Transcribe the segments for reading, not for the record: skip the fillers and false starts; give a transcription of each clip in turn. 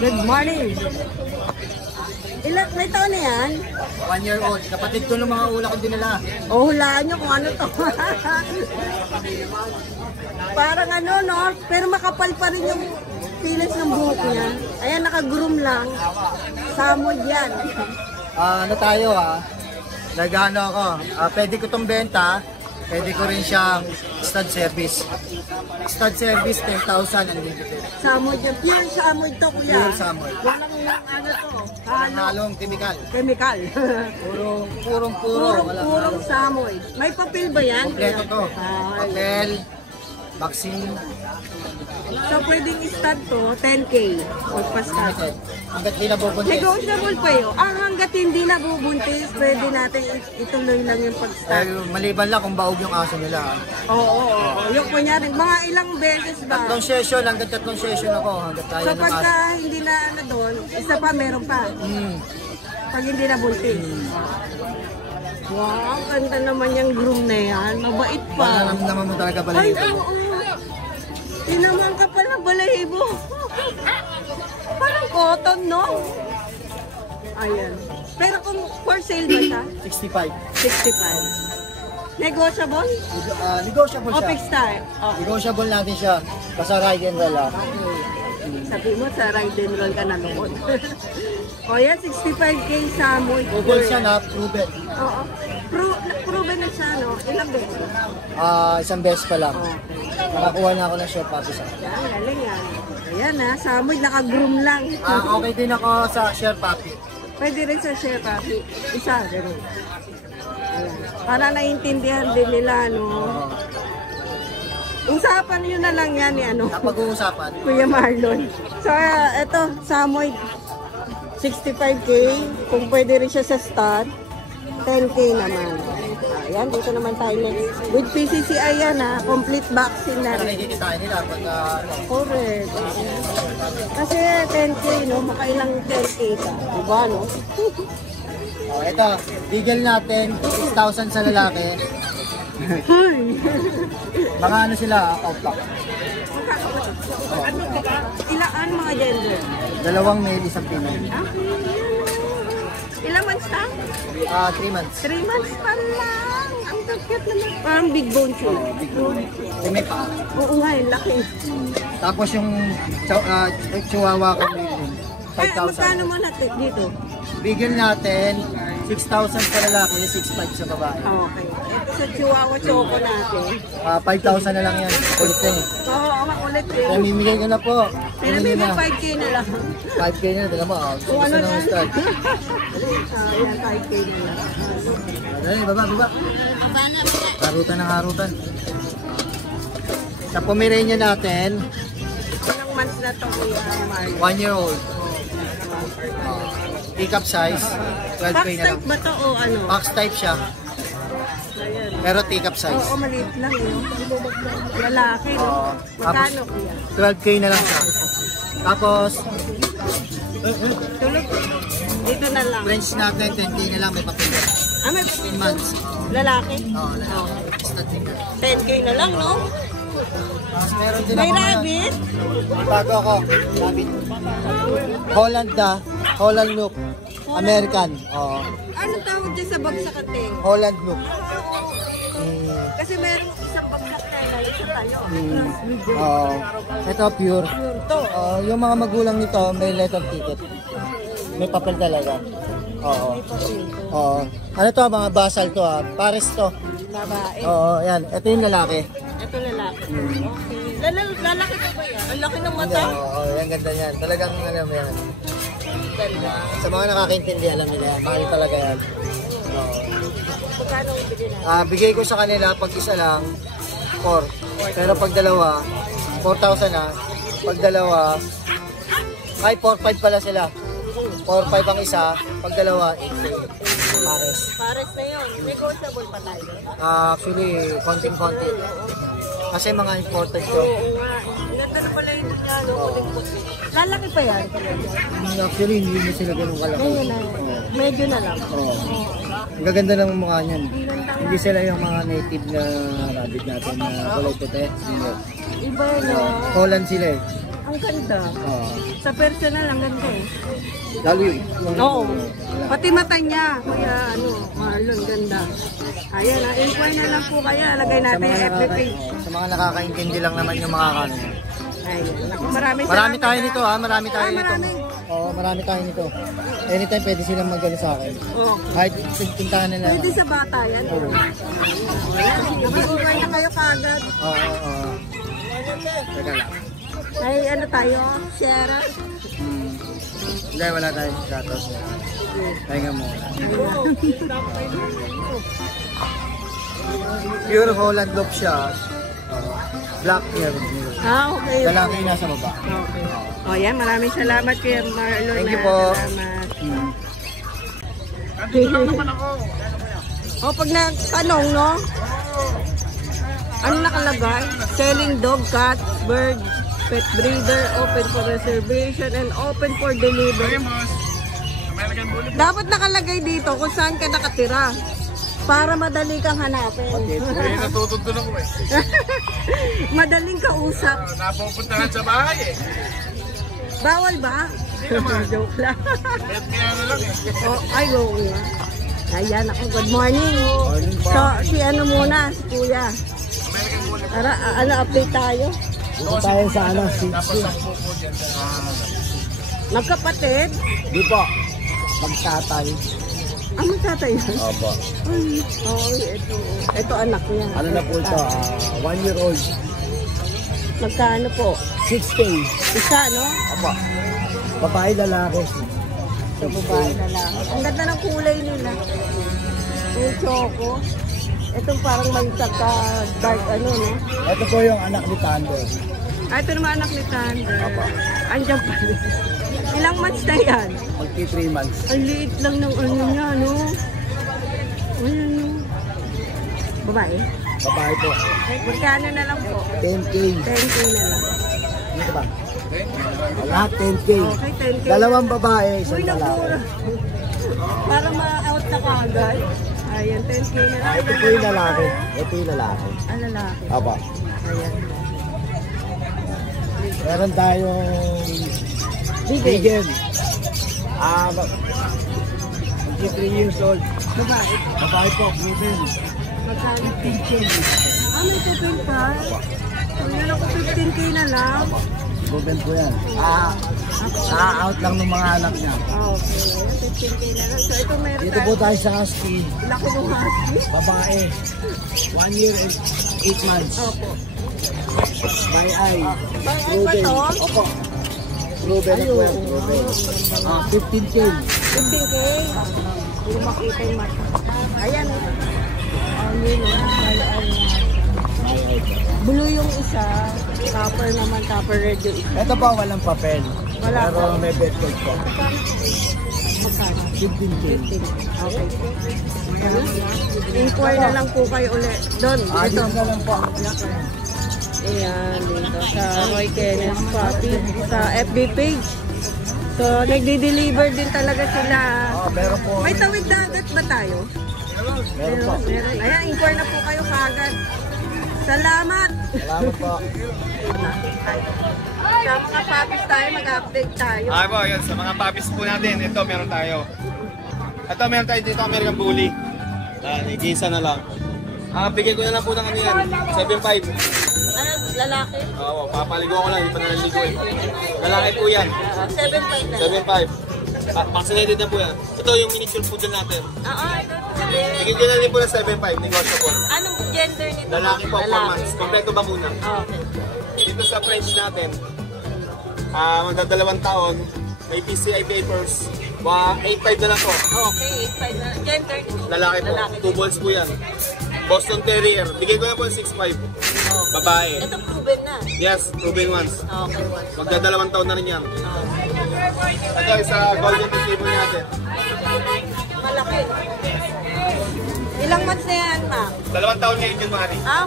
Good morning. May taon na yan? 1 year old. Kapatid ko ng mga ula ko dinala. O, hulaan nyo kung ano to. Parang ano, no? Pero makapal pa rin yung pilis ng buhok niya. Ayan, naka-groom lang. Samod yan. Ano tayo nagano ako. Pwede ko itong benta. Pwede ko rin siyang stud service. Stud service, 10,000 unlimited. Samod yan. Pure samod to, kuya. Pure samod. Walang ano to. Halong chemical. Chemical. Purong samod. May papel ba yan? Kompleto to. Papel, vaccine. So, pwedeng stud to, 10K. Pagpa-stud. Hanggat di nabubuntis. Negotiable pa yun. Hanggat hindi nabubuntis, pwede natin ituloy lang yung pag-stud. Maliban lang kung baog yung aso nila. Oo. Yung kunyari, mga ilang beses ba? 3 session, hanggang 3 session ako. Hanggat kaya So, pagka hindi na ano doon, isa pa, meron pa. Pag hindi nabuntis. Wow, ganda naman yung groom na yan. Mabait pa. Wala naman mo talaga Ay, balahibo. oo. Tinaman ka pa ng balahibo. Parang cotton, no? Ayan. Pero kung for sale ba siya? 65. 65. Negotiable? Negotiable O siya. fixed time? Okay. Negotiable natin siya. Basta ride and roll Sabi mo, sa ride and roll ka nanood. O yan, 65K sa Moy. Proven siya na, proven. Oo. Proven na siya, no? Ilang beses? Isang beses pa lang. Okay. Nakakuha na ako ng short puppy sa Yan, galing yan. Ayan ha, sa Moy, naka-groom lang. okay din ako sa short puppy. Pwede rin sa share copy. Isa, gano'n. Ayan. Para naiintindihan din nila, no? Usapan nyo na lang yan, ano? Napag-uusapan. Kuya Marlon. So, eto, Samoy, 65K. Kung pwede rin siya sa stud, 10K naman. Ayan, dito naman tayo next. With PCCI yan, ha? Complete vaccine na rin. Nakikitain nila pag Correct. Kasi 10K, no? Makailang 10K ka. Diba, no? ito, bigel natin 6,000 sa lalaki. Mga ano sila, outback. Ilaan mga gender? 2 male, 1 female. Ilang months na? 3 months. 3 months pa lang. Ang cute naman. Parang big bone siya. Big bone. May paa. Oo nga, yung laki. Tapos yung chihuahua ko din. Magkano 5,000. mo natin dito? Bigel natin 6,000 sa lalaki, 6,500 sa babae. Okay. Ito sa Chihuahua Choco natin. 5,000 na lang yan. Kulit na eh. Oo, makulit eh. Namimigay ko na po. Pinamay mo 5K na lang. 5K na, dala mo. Kung ano na yan? start. Ayan, 5K na lang. Dali, baba. Harutan ng harutan. Sa Pomeranian natin, Ilang months na to, Kuya Marlon? 1 year old. Teacup size, 12K Box na lang. type ba to o ano? Box type siya, Ayan. pero teacup size. Oo, maliit lang eh. Lalaki, no? Oo. Magkano, Kuya? 12K na lang siya. Tapos, Tulog. Dito na lang. French natin, 10K na lang, may papel. May 15 months. lalaki? Oo, lalaki. 10K na lang, no? Tapos meron din May ako rabbit? bago ako, rabbit. Holland na, Holland Nook. American. Oo. Anong tawag dyan sa bagsak ating? Holland Nook. Kasi meron isang bagsak na isa tayo. Oo. Ito pure. Pure to. Yung mga magulang nito may letter ticket. May papel talaga. Oo. Oo. Ano to, mga basal to Pares to. Babae. Oo, yan. Ito yung lalaki. Ito lalaki. Okay. Lalaki pa ba yan? Ang laki ng mata? Oo, yan ganda yan. Talagang alam mo yan. Ganda. Sa mga nakakaintindi, alam nila yan. Mahal talaga yan. Oo. Magkano ibigay natin? Bigay ko sa kanila pag isa lang 4. Pero pag dalawa 4,000 na. Pag dalawa ay 4,500 pala sila. 4,500 ang isa. Pag dalawa 8,000. Pares. Pares na yun. Negotiable pa tayo. Actually, konting-konti. Kasi mga imported to. Oo nga. Ganda na pala yung niya, no? Puting-puti. Lalaki pa yan. Actually, hindi mo sila ganun kalaki. Ngayon na. Medyo na lang. Oo. Ang gaganda ng mukha niyan. Hindi sila yung mga native na rabbit natin na kulay puti. Hindi. Iba yun, no? Holland sila eh. Ang ganda. Oo. Sa personal, ang ganda eh. Lalo yung... Oo. Pati mata niya. Kuya, Marlon, ganda. Ayan, inquire na lang po kayo. Lagay natin yung FB page. Sa mga nakakaintindi lang naman yung mga kano. Ayan. Marami Tayo nito ha, marami tayo nito. marami. Oo, marami tayo nito. Anytime pwede silang mag-ano sa akin. Oo. Kahit pintahan nila. Pwede sa bata yan. Oo. Nakasubukan na kayo kagad. Oo. Teka lang. Ay, ano tayo? Share. Hindi, wala tayong status. Pahinga mo. Pure Holland look siya. Black hair. Okay. Lalaki yung nasa baba. Okay. O yan, maraming salamat Kuya Marlon. Thank you po. Salamat. O, pag nagtanong, no? Ano nakalagay? Selling dog, cat, bird, pet breeder, open for reservation, and open for delivery. Dapat nakalagay dito kung saan ka nakatira. Para madali kang hanapin. Natutuntun ako eh. Madaling kausap. Napupuntahan sa bahay eh. Bawal ba? Joke lang. Kahit may ano lang eh. Oh, ay, oo nga. Ayan ako, good morning. So, si ano muna, si Kuya. Ara, update tayo. Dito tayo sa ano, Magkapatid? Di po. Magtatay. Magtatay yan? Opo. Ay, ito anak niya. Ano na po ito? 1 year old. Magkano po? 6K. Isa, no? Opo. Babae, lalaki. Sa babae na lang. Ang ganda ng kulay nila. Yung choco. Itong parang may dark no? Ito po yung anak ni Thunder. Ito naman anak ni Thunder. Opo. Andiyan pa rin. Ilang months na yan? Magti 3 months. Ang liit lang ng niya, no? Ayan, no? Babae? Babae po. Magkano na lang po? 10K. 10K na lang. Dito ba? Lahat 10K. Okay, 10K. Dalawang babae, Uy, isang lalaki. nagmura. Para ma-out na kagad. Ayan, 10K na lang. Ito po yung lalaki. Ito yung lalaki. Ang lalaki. Opo. Ayan. Meron tayong Bigay. bigyan. Magti 3 years old. Babae. Babae po, bigyan. Magkano? 15K. May kupin pa. Ayan ako, 15K na lang. Bigyan po yan. Out lang ng mga anak niya. Okay, 15K na lang. So ito meron Dito po tayo sa husky. Laki ng husky. Babae. 1 year and 8 months. Opo. By eye. By eye ba to? Opo. Ruben na po yan. Ruben. 15K. 15K. Hindi makita yung mata. Ayan. Yun. Blue yung isa. Copper naman. Copper red yung isa. Ito pa walang papel. Wala Pero pa. may bed code po. Magkano? 15K. 15. Okay. Inquire na lang po kayo ulit. Doon. Ito. Dito na lang po. Ayan, dito sa Roy Kenneth Papi, sa FB page. So, nagdi-deliver din talaga sila. Meron po. May tawid dagat ba tayo? Meron po. Meron. Ayan, inquire na po kayo kaagad. Salamat! Salamat po. Sa mga papis tayo, mag-update tayo. Okay po, yun. Sa mga puppies po natin, ito meron tayo. Ito meron tayo dito, American Bully. Igisa na lang. Bigay ko na lang po ng ano yan, 7.5. Ano, lalaki? Oo, papaligo ko lang, hindi pa naliligo eh. Lalaki po yan, 7.5 na. 7.5. Vaccinated na po yan. Ito yung miniature poodle natin. Oo, ito. Bigay ko na rin po ng 7.5, negotiable. Anong gender nito? Lalaki po, 4 months. Kompleto ba muna? Okay. Dito sa French natin, magdadalawang taon, may PCI papers, 8.5 na lang po. Okay, 8.5 na. Gender nito? Lalaki po, 2 balls po yan. Boston Terrier, bigay ko na po ng 6.5. Babae. Ito proven na. Yes, proven ones. Okay. Magdadalawang taon na rin yan. Ito isa golden retriever natin. Malaki. Ilang months na yan, ma? 2 taon ngayon yun, Mari. Ah,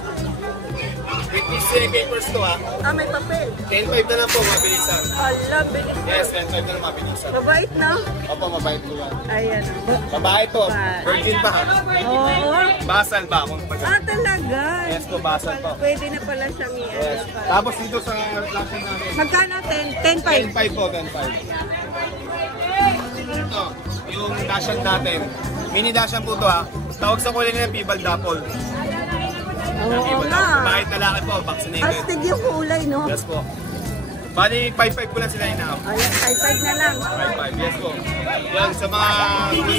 With PCA papers to ha. May papel. 10.5 na lang po, mabilisan. Alam, bilis. Yes, 10.5 na lang mabilisan. Mabait, no? Opo, mabait po yan. Ayan. Babae to, virgin pa ha. Oo. Basal ba kung pag... Talaga. Yes po, basal po. Pwede na pala siyang Yes. Tapos dito sa flashing natin. Magkano? 10.5. 10.5 po, 10.5. Ito, yung dashan natin. Mini dashan po to ha. Tawag sa kulay nila, Pibal Dapple. Oo nga. Bakit lalaki po, vaccinated. Astig yung kulay, no? Yes po. Bali, 5.5 ko lang sila inaap. Ayan, 5.5 na lang. 5.5, yes po. Yan, sa mga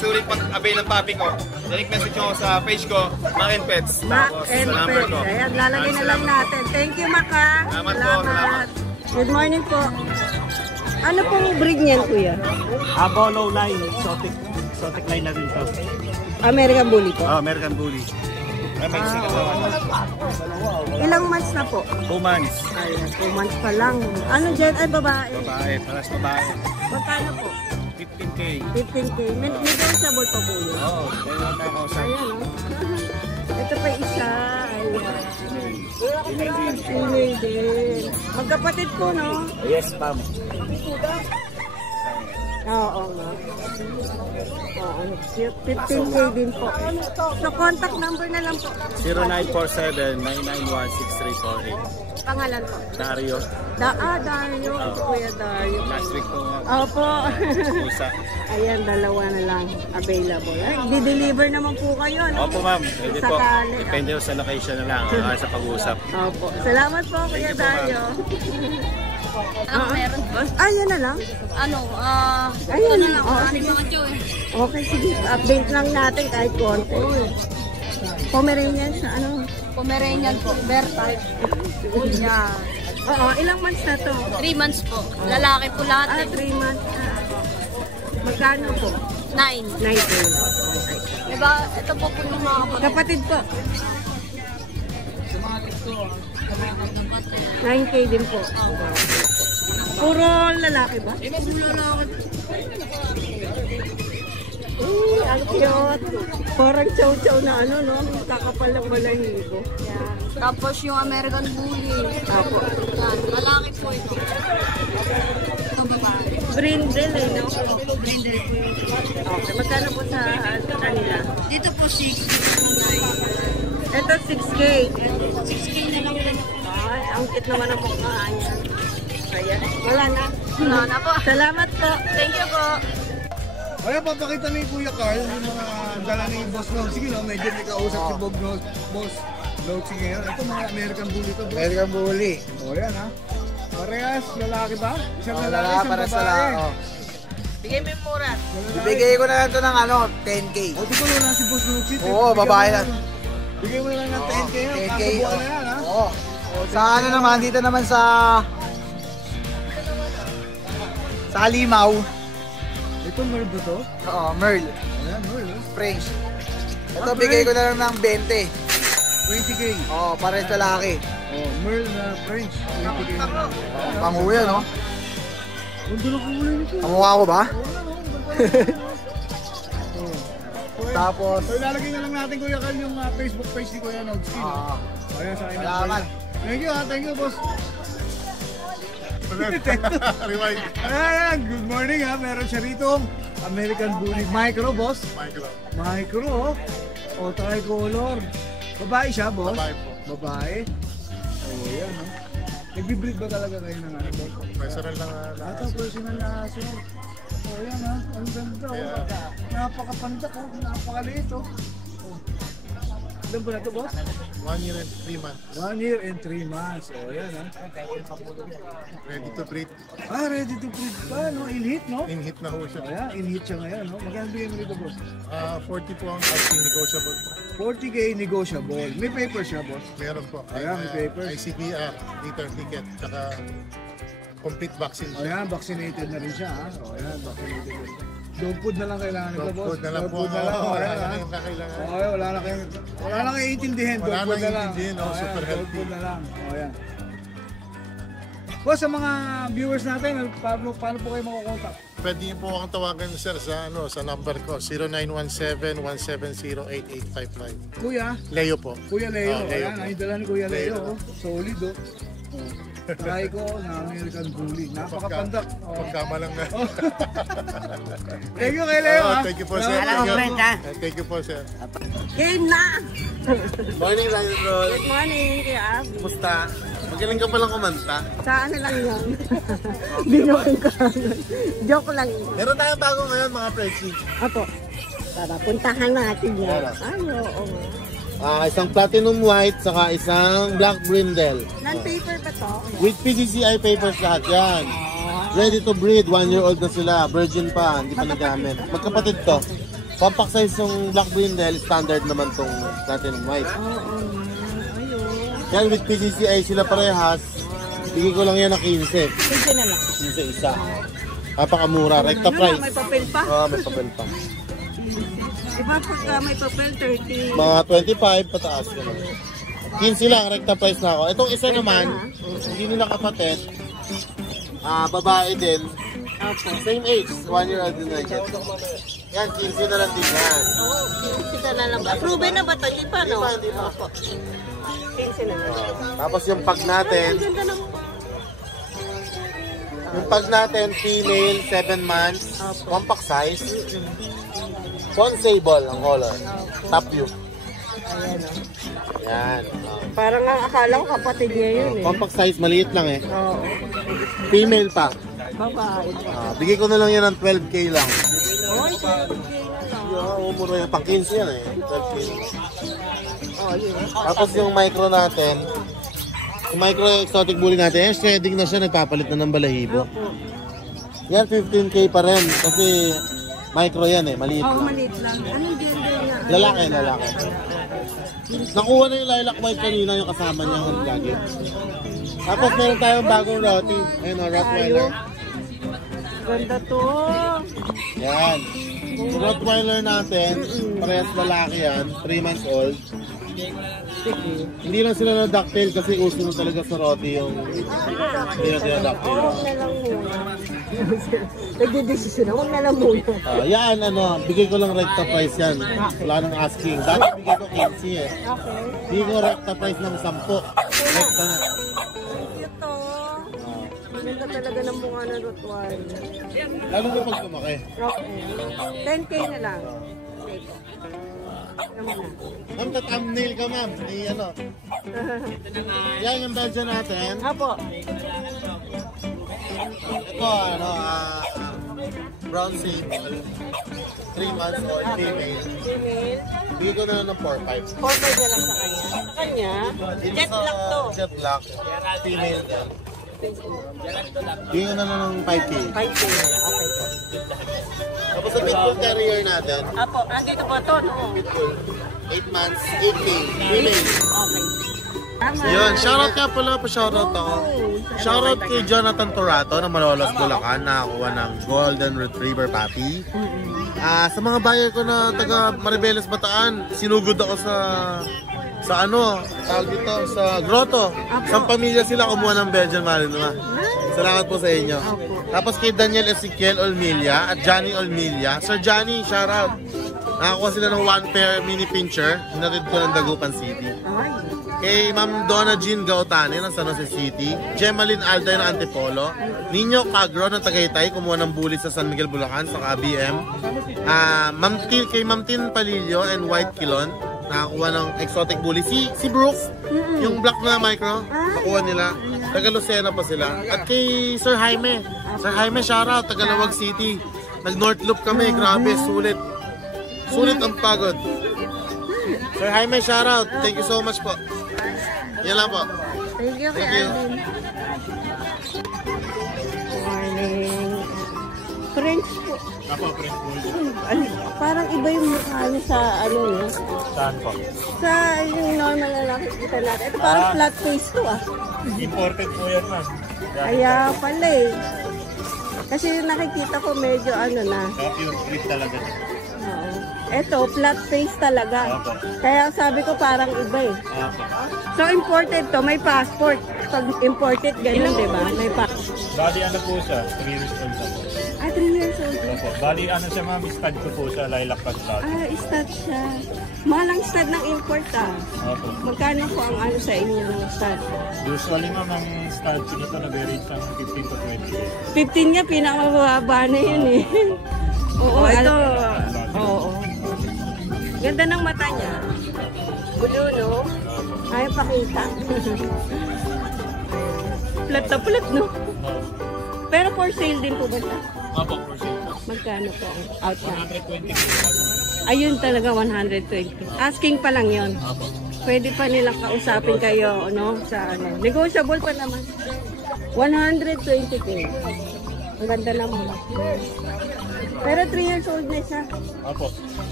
sulit pag-avail ng papi ko, direct message ko sa page ko, Mac and Pets. Mac Tapos and sa number Pets. ko. Ayan, lalagay na lang natin. Thank you, Maka. Salamat po, salamat. Good morning po. Ano pong breed niyan, kuya? Abolo line, exotic line na rin to. American Bully po. American Bully. Ilang months na po? 2 months. Ayan, 2 months pa lang. Ano dyan? Ay, babae. Babae, paras babae. Magkano po? 15K. 15K. Negotiable pa po yun. Oo, kaya na ako sa Ayan, oh. Ito pa isa. Ayan. Female din. Magkapatid po, no? Yes, ma'am. Oo nga. Oo, 15K din po. So, contact number na lang po. 0947-991-6348. Pangalan po. Dario. Dario. Ito Kuya Dario. Last week po nga. Opo. Pusa. Ayan, dalawa na lang available. Ay, di-deliver naman po kayo, no? Opo ma'am, pwede po. Sakali. Depende po sa location na lang, sa pag-uusap. Opo. Salamat po, Kuya you po, ma'am. Dario. Meron. Yan na lang. Ito na lang. Oo, sige. Okay, sige. Update lang natin kahit konti. Pomeranian siya, ano? Pomeranian po. Bear type. Yan. Oo, ilang months na to? 3 months po. Lalaki po lahat. 3 months. Magkano po? 9. 19. Diba? Ito po po yung mga kapatid. Kapatid po. 9K din po. Puro lalaki ba? Ang cute. Parang chow-chow na ano, no? Kakapal ng balahibo. Tapos yung American Bully. Apo. Yan. Lalaki po ito. Ito babae. Brindle eh, no? Okay, magkano po sa kanila? Dito po 6. Ito 6K. 6K na lang din. Ay, ang cute naman ang mukha niya. Ayan. Wala na. Wala na po. Salamat po. Thank you po. Ayan, papakita ni Kuya Carl yung mga dala ni Boss Nogsy, no? Medyo may kausap si Boss Nogsy ngayon. Ito mga American Bully to, bro. American Bully. O, yan, ha? Parehas, lalaki ba? Isang Oh, lalaki, isang para sa babae. oh. Bigay mo yung mura. Bibigay ko na lang to ng 10K. O, di ko lang si Boss Nogsy. Oo, babae lang. Bigay mo na lang ng 10K, ha? 10K. Kasubuan na yan, ha? Oo. Sa ano naman, dito naman sa Limaw. Ito, Merl ba to? Oo, Merl. Ayan, Merl, ha? French. Ito, bigay ko na lang ng 20. 20K. Oo, pares lalaki. O, Merl na French. 20K na lang. Panguya, no? Ang dulo ko muna nito. Kamukha ko ba? Tapos, So, ilalagay na lang natin, Kuya Carl, yung Facebook page ni Kuya Nogsy. Ayan, sa akin. salamat. Thank you, boss. Ayan, good morning ha. Meron siya rito. American Bully Micro, boss. Micro. O, tricolor. Babae siya, boss? Babae po. Babae? O, yan ha. Nagbi-breed ba talaga kayo ng ano, boss? Personal lang Ito, personal na aso. O, yan ha. Ang ganda. Napakapandak ha. Napakaliit o. Ilan ba na ito, boss? 1 year and 3 months. 1 year and 3 months. O, yan ha. Ready to breed. Ready to breed pa, no? In-hit, no? In-hit na ho siya. Ayan, in-hit siya ngayon, no? Magkano bigyan mo nito, boss? 40 po ang asking negotiable. 40K negotiable. May paper siya, boss. Meron po. Ayan, may papers. ICBR, return ticket, tsaka complete vaccine siya. Ayan, vaccinated na rin siya, ha? O, ayan, vaccinated na rin. Dog food na lang kailangan nito, Dog boss. food na lang Dog po. food na lang, Wala ayan, na ha? kayong kakailangan. Okay, wala na kayong intindihin. Wala Dog food nang na lang. intindihin, O, ayan, super dog healthy. food na lang. O, ayan. Boss, sa mga viewers natin, paano po kayo makukontak? Pwede niyo po akong tawagan sir sa number ko 0917-170-8859. Kuya, Leo po. Kuya Leo. Leo Ayan, po. ay dala ni Kuya Leo. Leo. Solid oh. Try ko na American Bully. Napakapandak. Oh. Pagkamalang na. Thank you kay Leo. Thank you po sir. Thank you po sir. Game na! Morning, Ryan Roll. Good morning, Kuya Ab. Kumusta? Magaling ka palang kumanta. Sa ano lang yan? Binukin ko. Joke lang yun. Meron tayong bago ngayon, mga Prexy. Apo. Tara, puntahan natin yan. Tara. Ay, oo. Isang platinum white, saka isang black brindle. Non-paper ba to? With PCCI papers lahat yan. Ready to breed, 1-year-old na sila. Virgin pa, hindi pa nagamit. Magkapatid to. Compact size yung black brindle, standard naman tong platinum white. Yan, with PCCI sila parehas. Bigay ko lang yan ng 15. Sige na lang. 15 isa. Napakamura, recta Ano na, price. may papel pa? May papel pa. Diba pagka may papel, 30? Mga 25 pataas ko na. 15 lang, recta price na ako. Itong isa naman, hindi nila kapatid. Babae din. Same age, 1-year-old din na yan. Yan, 15 na lang din yan. Kita na lang ba? Proven na ba ito? Hindi pa, no? Hindi pa. 15 na lang. Tapos yung pag natin, Ang ganda ng female, 7 months, compact size. Phone sable ang color. Top view. Yan. Parang ang akala ko kapatid niya yun eh. Compact size, maliit lang eh. Oo. Female pa. Babae. Bigay ko na lang yan ng 12K lang. Oy, sige na lang. Umuro yan. Pang 15 yan eh. 12K. Oh, yun. Tapos yung micro natin, yung micro exotic bully natin, shedding na siya, nagpapalit na ng balahibo. Yan, 15K pa rin. Kasi micro yan eh, maliit Oo, lang. maliit lang. Anong gender niya? Lalaki. Nakuha na yung lilac white kanina, yung kasama niya ng lagi. Tapos meron tayong bagong roti. Ayun o, Rottweiler. Ganda to. Yan. Yung Rottweiler natin, parehas lalaki yan, 3 months old. Hindi lang sila na ducktail kasi uso na talaga sa roti yung hindi na sila ducktail. Huwag na lang muna. Nagdidesisyon na, huwag na lang muna. Yan, bigay ko lang recta price yan. Wala nang asking. Dati bigay ko 15 eh. Okay. Bigay ko recta price ng 10. Recta na. Ito. Ganda talaga ng bunga ng Rottweiler. Lalo mo pag lumaki. Okay. 10K na lang. Okay po. Ma'am, thumbnail ka ma'am. Yan yung Belgian natin. Apo. Ito, brown sable. 3 months old, female. Female. Bigay ko na lang ng 4-5. 4 na lang sa kanya. Sa kanya, jet black to. Jet black. Female din. Bigay ko na lang ng 5K. 5K. Okay po. Tapos sa pitbull terrier natin, Apo, andito po to, no? pitbull, 8 months, 8K, female. Okay. Tama. Yun, shoutout nga pala, pa-shoutout ako. Shoutout kay Jonathan Torato na Malolos, Bulacan, nakakuha ng Golden Retriever Puppy. Sa mga buyer ko na taga Maribeles, Bataan, sinugod ako sa tawag dito, sa Grotto. Isang pamilya sila kumuha ng Belgian Malinois. Salamat po sa inyo. Tapos kay Daniel Ezequiel Olmilla at Johnny Olmilla. Sir Johnny, shoutout. Nakakuha sila ng 1 pair mini pincher. Hinatid ko ng Dagupan City. Kay Ma'am Donna Jean Gautane ng San Jose City. Gemaline Alday ng Antipolo. Nino Cagro ng Tagaytay, kumuha ng bully sa San Miguel, Bulacan, sa KBM. Kay Ma'am Tin Palillo and White Kilon, nakakuha ng exotic bully. Si Brooke, yung black na micro, nakuha nila. Taga Lucena pa sila. At kay Sir Jaime. Sir Jaime, shoutout, taga Lawag City. Nag-North Loop kami, grabe, sulit. Sulit ang pagod. Sir Jaime, shoutout. Thank you so much po. Yan lang po. Thank you, Thank you. Alvin. Morning. French po. Ako, Prince Bull. Parang iba yung mukha niya sa no? Saan po? Sa yung normal na nakikita natin. Ito parang flat face to Imported po yan, ma'am. Kaya pala eh. Kasi yung nakikita ko medyo na. Yung clip talaga. Oo. Ito, flat face talaga. Kaya sabi ko parang iba eh. So imported to, may passport. pag imported, ganun, di ba? May pa. Bali ano po siya, 3 years old na po. 3 years old. Opo. Bali ano siya ma'am, stud ko po siya, lilac pa stud. Stud siya. Malang stud ng import Opo. Magkano po ang ano sa inyo ng stud? Usually ma'am, ang stud nito nag-range ng 15 to 20. 15 niya, pinakamababa na yun eh. Oo, ito. Oo. Ganda ng mata niya. Blue, no? Ayaw pakita. Flat na flat, no? Pero for sale din po ba siya? Opo, for sale po. Magkano po ang out na? 120 po. Ayun talaga, 120. Asking pa lang yon. Opo. Pwede pa nilang kausapin kayo, no? Sa ano. Negotiable pa naman. 120k. Ang ganda naman. Pero 3 years old na siya. Opo.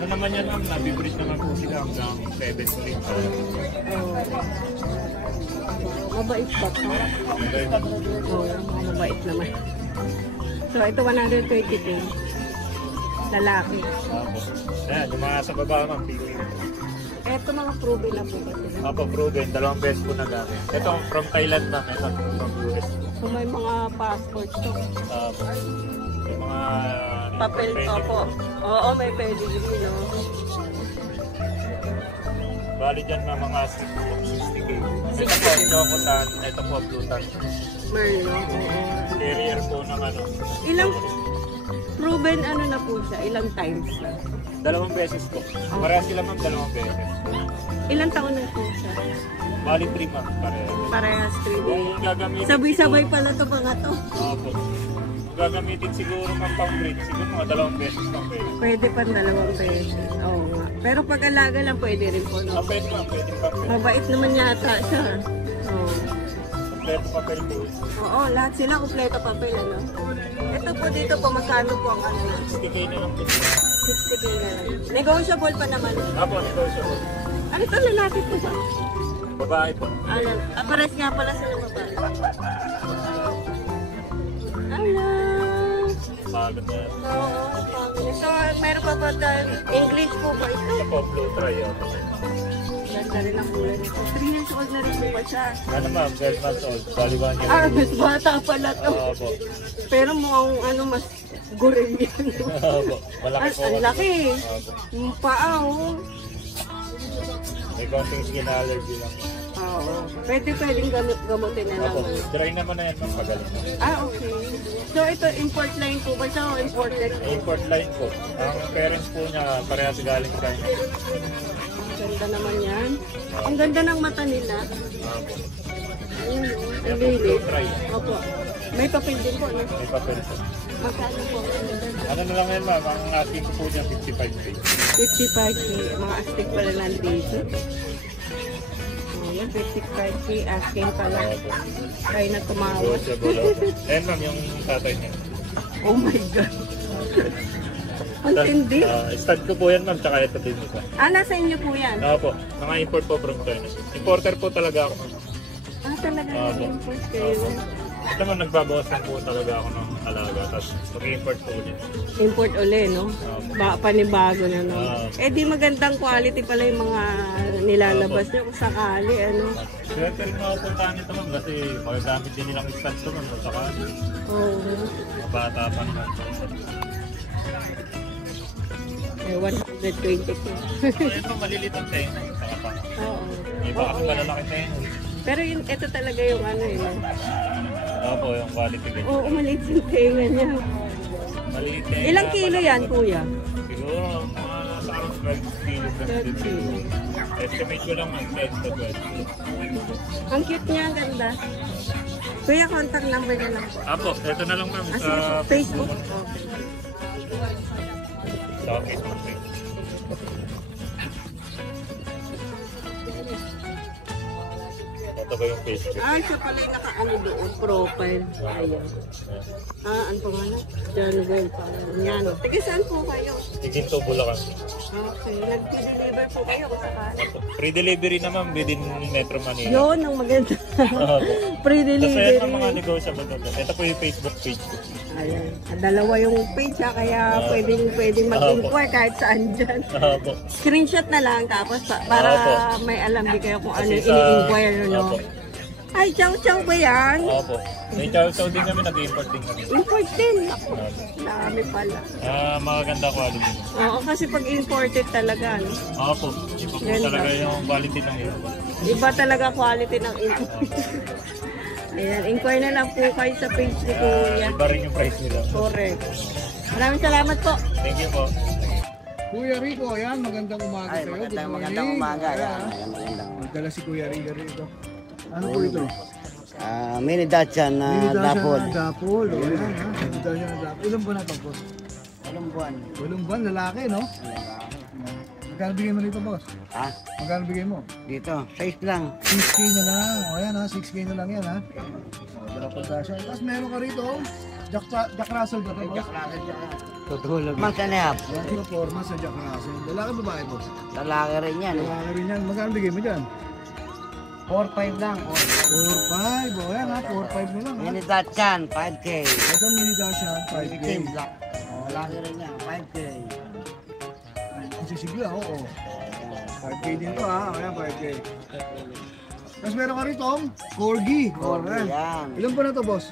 Ano naman yan ma'am, nabibreed naman po sila hanggang 7 to 8 pa. Mabait pa to. Mabait naman. So, ito 120k. Lalaki. Opo. Ayan, yung mga sa baba ma'am, pili. Ito mga proven na po. Opo, proven. 2 beses po nagamit. Ito from Thailand ma'am. Ito from US. So, may mga passports to. Opo. Yung mga... Papel to po. Oo, may pedigree, no? Bali dyan ma'am, mga 60k. Ito po, Chocotan. Ito po, Blutan. Merlo. Carrier po ng ano. Ilang proven ano na po siya? Ilang times na? 2 beses po. Parehas sila ma'am, 2 beses. Ilang taon na po siya? Bali 3 ma'am, parehas. Parehas 3 days. Kung gagamitin... Sabay-sabay pala to mga to. Opo. Kung gagamitin siguro ng pang-breed, siguro mga 2 beses pang pwede. Pwede pa 2 beses. Oo nga. Pero pag alaga lang pwede rin po, no? Pwede ma'am, pwede pa pwede. Mabait naman yata siya. Oo. Kompleto papel po. Oo, lahat sila kumpleto papel, ano? Ito po dito po, magkano po ang ano na? 60k na lang po. 60k na lang. Negotiable pa naman. Opo, negotiable. Ano ito, lalaki po ba? Babae po. Pares nga pala sila babae. Hello! Bago na. Oo, family. So, meron pa ba tayo? English po ba ito? Ito po, blue try. Ganda rin ang kulay nito. 3 years old na rin po ba siya? Ano ma'am, 12 months old. Bali 1 year. Mas bata pala to. Opo. Pero mukhang ano, mas goril yan. Opo. Malaki po. Ang laki. Opo. Yung paa, oh. May konting skin allergy lang. Oo. Pwedeng gamutin na lang. Opo. Dry naman na yan ma'am, pagaling na. Okay. So ito, import line po ba siya o imported? Import line po. Ang parents po niya, parehas galing China. Ganda naman yan. Ang ganda ng mata nila. Opo. Ayun, Yan ang po, blue lilit. try. Opo. May papel din po, no? May papel po. Magkano po? Ano na lang yan ma'am, ang asking ko po niya 55k. 55k. Mga astig pala nandito. Ayan, 55k. Asking pala. Opo. Try na tumawad. Negotiable. Ayan ma'am, yung tatay niya. Oh my God. Ang tindi. Stud ko po yan ma'am, tsaka ito din isa. Nasa inyo po yan? Opo, mga import po from China. Importer po talaga ako ma'am. Talaga import kayo. Ito ma'am, nagbabawas lang po talaga ako ng alaga. Tapos mag-import po ulit. Import uli, no? Panibago na, no? Di magandang quality pala yung mga nilalabas nyo kung sakali, ano? Swerte rin makapuntahan nito ma'am kasi magagamit din nilang stud ko ma'am. Saka mabata pa naman. 120 ko. Ito maliliit ang tayo. Saka pa. Oo. Iba kasi malalaki tayo. Pero ito talaga yung ano yun. Opo, yung quality din. Oo, maliit yung tenga niya. Maliit tayo. Ilang kilo yan, kuya? Siguro, sa akin 12 kilos lang din siguro. Estimate ko lang ng 10 to 12. Ang cute niya, ang ganda. Kuya, contact number na lang po. Apo, ito na lang ma'am. Sige po, Facebook. Sa Facebook. Ito ba yung Facebook? Siya pala yung naka-ano doon, profile. Ayan. Ano po nga na? John Will pala. Yan. Taga saan po kayo? Iginto, Bulacan. Okay. Nag-deliver po kayo kung sakali. Free delivery na ma'am within Metro Manila. Yun, ang maganda. Free Kasi delivery. ito mga negotiable doon. Ito po yung Facebook page ko. Ayan. Dalawa yung page kaya pwedeng mag-inquire kahit saan dyan. Opo. Screenshot na lang tapos para may alam din kayo kung ano Kasi ini-inquire, no? Opo. Ay, chow-chow ba yan? Opo. May chow-chow din kami, nag-import din kami. Import din. Ako, dami pala. Maganda quality. Oo, kasi pag imported talaga, no? Opo. Iba po talaga yung quality ng import. Iba talaga quality ng import. Ayan, inquire na lang po kayo sa page ni Kuya. Iba rin yung price nila. Correct. Maraming salamat po. Thank you po. Kuya Rico, ayan, magandang umaga sa'yo. Good morning. magandang umaga. Ayan. Magandang Dala si Kuya Rico rito. Ano po ito? mini Dachshund na Mini dapol. Dapol. O yan, ha? Mini Dachshund na dapol. Ilan po na ito, boss? 8 buwan. 8 buwan, lalaki, no? Magkano bigay mo rito, boss? Ha? Magkano bigay mo? Dito, 6 lang. 6K na lang. O yan, ha? 6K na lang yan, ha? Dapol Dachshund. Tapos meron ka rito, Jack Russell ba ito, boss? Tutulog. Month and a half. Yan, performance sa Jack Russell. Lalaki babae, boss? Lalaki rin yan. Lalaki rin yan. Magkano bigay mo dyan? 4-5 lang. 4-5. O yan, ha? 4-5 na lang, ha? Mini Dachshund, 5K. Ito mini Dachshund, 5K. Black. Lalaki rin yan, 5K. Ang sisigla, oo. 5K din to, ha? Ayan, 5K. Tapos meron ka rito, Corgi. Corgi, yan. Ilan po na to, boss?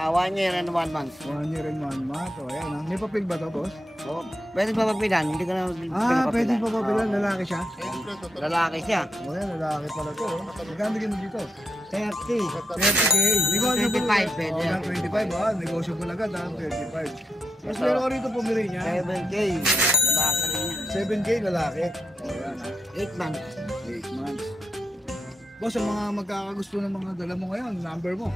1 year and 1 month. 1 year and 1 month. O, ayan, ha? May papel ba to, boss? Oh, pwede pa papilan, hindi ko na Pwede pa papilan. Lalaki siya? Lalaki siya. O, yan, lalaki pala to. oh. Magkano bigyan mo dito? 30. 30K. Negotiable. 25 pwede. O, yan, 25, ha? Negotiable agad, ha? 35. Tapos meron ka rito pumili niya. 7K. Lalaki rin yan. 7K lalaki. O, yan, ha? 8 months. 8 months. Boss, ang mga magkakagusto ng mga dala mo ngayon, number mo.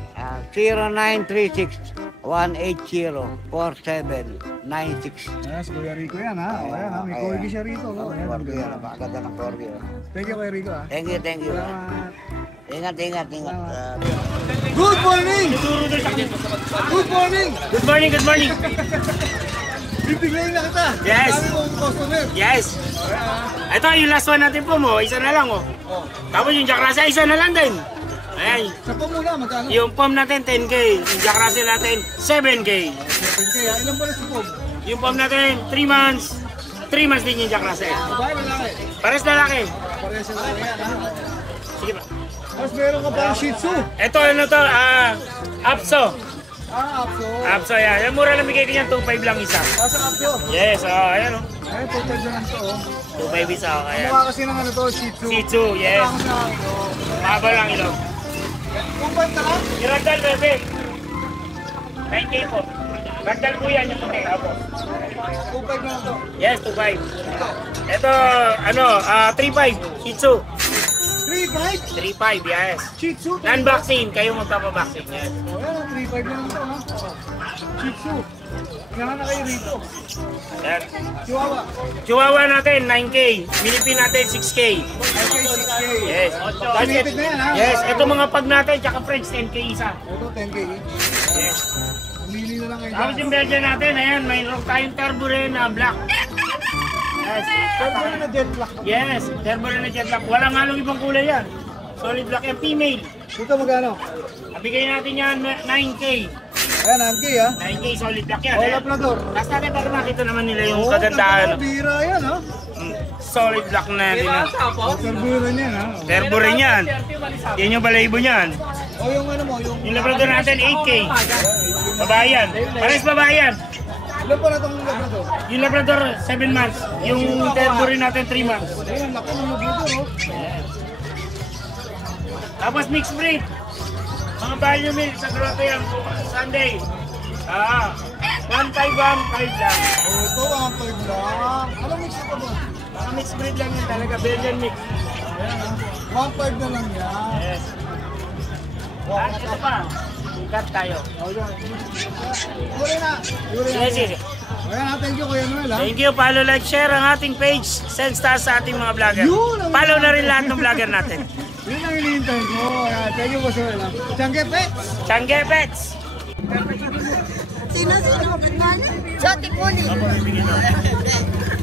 0936-180-4796. Ayan, si Kuya Rico yan, ha? O, ayan, ha? May corgi siya rito. O, ayan, ang Corgi yan. ganda. Napakaganda ng corgi. Thank you, Kuya Rico, ha? Thank you, thank you. Salamat. Ingat, ingat, ingat. Good morning! Good morning! Good morning, good morning. Bibigyan na kita. Yes. Sabi mo ang customer. Yes. Ito yung last one natin po mo, isa na lang oh. Tapos yung Jack Russell, isa na lang din. Ayan. Sa po muna, magkano? Yung pom natin 10K, yung Jack Russell natin 7K. 7K, ha? Ilan pala sa po? Yung pom natin 3 months, 3 months din yung Jack Russell. Babae, lalaki. Pares lalaki. Parehas na lang yan, ha? Sige pa. Tapos meron ka pa yung Shih Tzu. Ito ano to, Apso. Apso. Apso yan. Yung mura lang bigay ko yan, 2.5 lang isa. Nasa Apso. Yes, ayan oh. Ay, total na lang to, oh. 2.5 isa oh, ayan. Mukha kasi ng ano to, Shih Tzu. Shih Tzu, yes. Ako sa Apso. Mahaba lang ilong. Kumpat na lang? Iragdal, bebe. 9K po. Ragdal po yan yung puti. Apo. 2.5 na lang to. Yes, 2.5. Ito, ano, 3.5. Shih Tzu. 3.5? 3.5, yes. Shih Tzu? Non-vaccine, kayo magpapavaccine. Yes. O yan, 3.5 na lang to, ha? Shih Tzu. Kailangan na kayo rito. Yan. Chihuahua. Chihuahua natin, 9K. Philippine natin, 6K. Okay, 6K. Yes. Limited na yan, ha? Yes, ito mga pag natin, tsaka French, 10K isa. Ito, 10K. Yes. Pumili na lang kayo. Tapos yung Belgian natin, ayan, mayroon tayong turbo rin na black. Yes. Pero na jet black. Yes, turbo rin na jet black. Walang halong ibang kulay yan. Solid black yan, female. Dito magkano? Bigay natin yan 9K. Ayan, 9K, ha? 9K solid black yan. All Ayan. up na door. Last natin para makita naman nila yung kagandahan. Bira yan, ha? Solid black na din. Turbura niyan, ha? Turbo rin yan. Yan yung balayibo niyan. O yung ano mo, yung... Yung Labrador natin 8K. Babae yan. Pares babae yan. Ilan pa na itong Labrador? Yung Labrador 7 months. Yung turbo rin natin 3 months. Ayun, laki ng Labrador, oh. Tapos mixed breed. Mga value milk sa grotto yan. Sunday. 1.5 lang. Ito, 1.5 lang. Anong mix ito ba? Mga mixed breed lang yun talaga. Belgian mix. Ayan, ha? 1.5 na lang yan. Yes. Ito pa. Ikat tayo. O, yan. Uri na. Sige, sige. Ayan, ha? Thank you, Kuya Noel, ha? Thank you. Follow, like, share ang ating page. Send stars sa ating mga vlogger. Follow na rin lahat ng vlogger natin. Yun ang hinihintay ko. Ayan, thank you, Kuya Noel, ha? Tiyangge, pets! Changge Pets. Sino? Shotty Bully.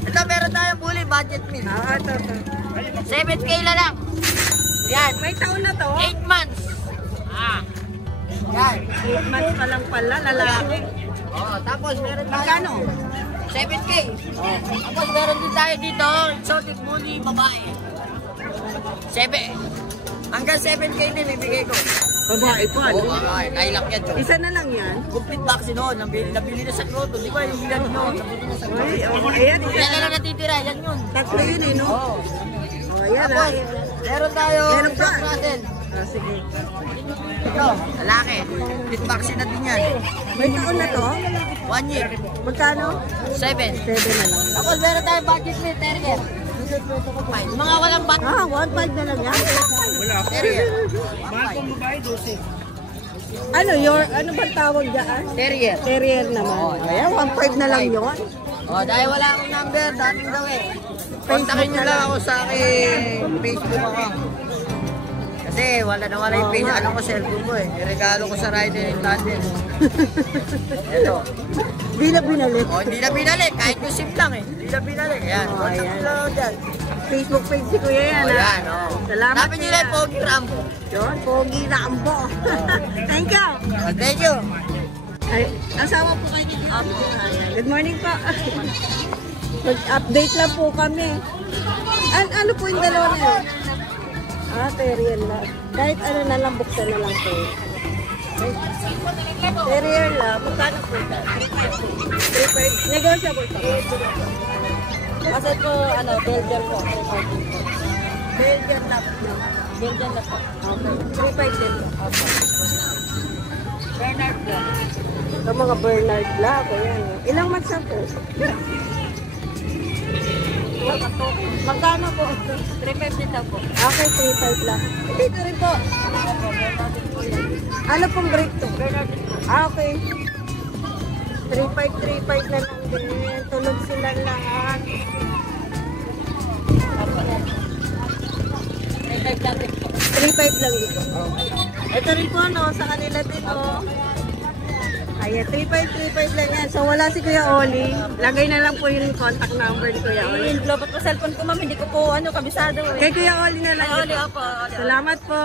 Ito meron tayong bully, budget meal. Ito. 7K na lang. Yan. May taon na to. 8 months. Yan. 8 months pa lang pala, lalaki. Oh, tapos meron tayo. Magkano? 7K. Tapos meron din tayo dito, exotic bully, babae. 7. Hanggang 7K din bibigay ko. Babae pa, Oo, ano? nailak yan, Chok. Isa na lang yan. Complete vaccine noon, nabili na sa Grotto. Di ba yung ilan yun? Ay, ayan, isa Yan na na. lang natitira, yan yun. Tatlo yun eh, no? Oo. Ayan, Tapos, meron tayo, Meron pa. Jack Russell. sige. Ito, lalaki. Complete vaccine na din yan. May taon na to? 1 year. Magkano? 7. 7 na lang. Tapos meron tayo budget meal, terrier. Yung mga walang bat. 1.5 na lang yan? Terrier. Ano, ano bang tawag dyan? Terrier. Terrier naman. Ayan, 1.5 na lang yun. Oh, dahil wala akong number, dating daw eh. Kontakin nyo lang ako sa akin Facebook ako. Kasi wala yung page, ano ko, cellphone ko eh. Regalo ko sa rider in tandem. Ito. Hindi na binalik. Oh, hindi na binalik. Kahit yung SIM lang eh. Hindi na binalik. Ayan. Oh, Kontakin ayan. lang ako dyan. Facebook page si Kuya yan. Oh, ha? yan. Oh. Salamat. Sabi nyo lang, Pogi Rambo. Yun, Pogi Rambo. Thank you. Oh, thank you. Ay, asawa po kayo dito. Ayan. Good morning po. Mag-update lang po kami. Ano po yung dalawa na yun? Terrier lang. Kahit ano na lang, buksan na lang po. Terrier lang. Magkano po ito? 3.5. Negotiable po. Kasi po, Belgian po. Belgian na po. Belgian na po. Okay. 3.5 din po. Okay. Bernard lang. Ito mga Bernard lang. Ayan. Ilang months na po? Magkano po? 3.5 din daw po. Okay, 3.5 lang. Dito rin po. Ano pong break to? Okay. 3.5 na lang din. Tulog sila lahat. 3.5 lang din po. 3.5 lang dito. Ito rin po, no? Sa kanila din, no? Ayan, 3.5 lang yan. So, wala si Kuya Oli. Lagay na lang po yung contact number ni Kuya Oli. Yung global po cellphone ko, ma'am, hindi ko po kabisado. Kay Kuya Oli na lang. Oli, opo. Salamat po.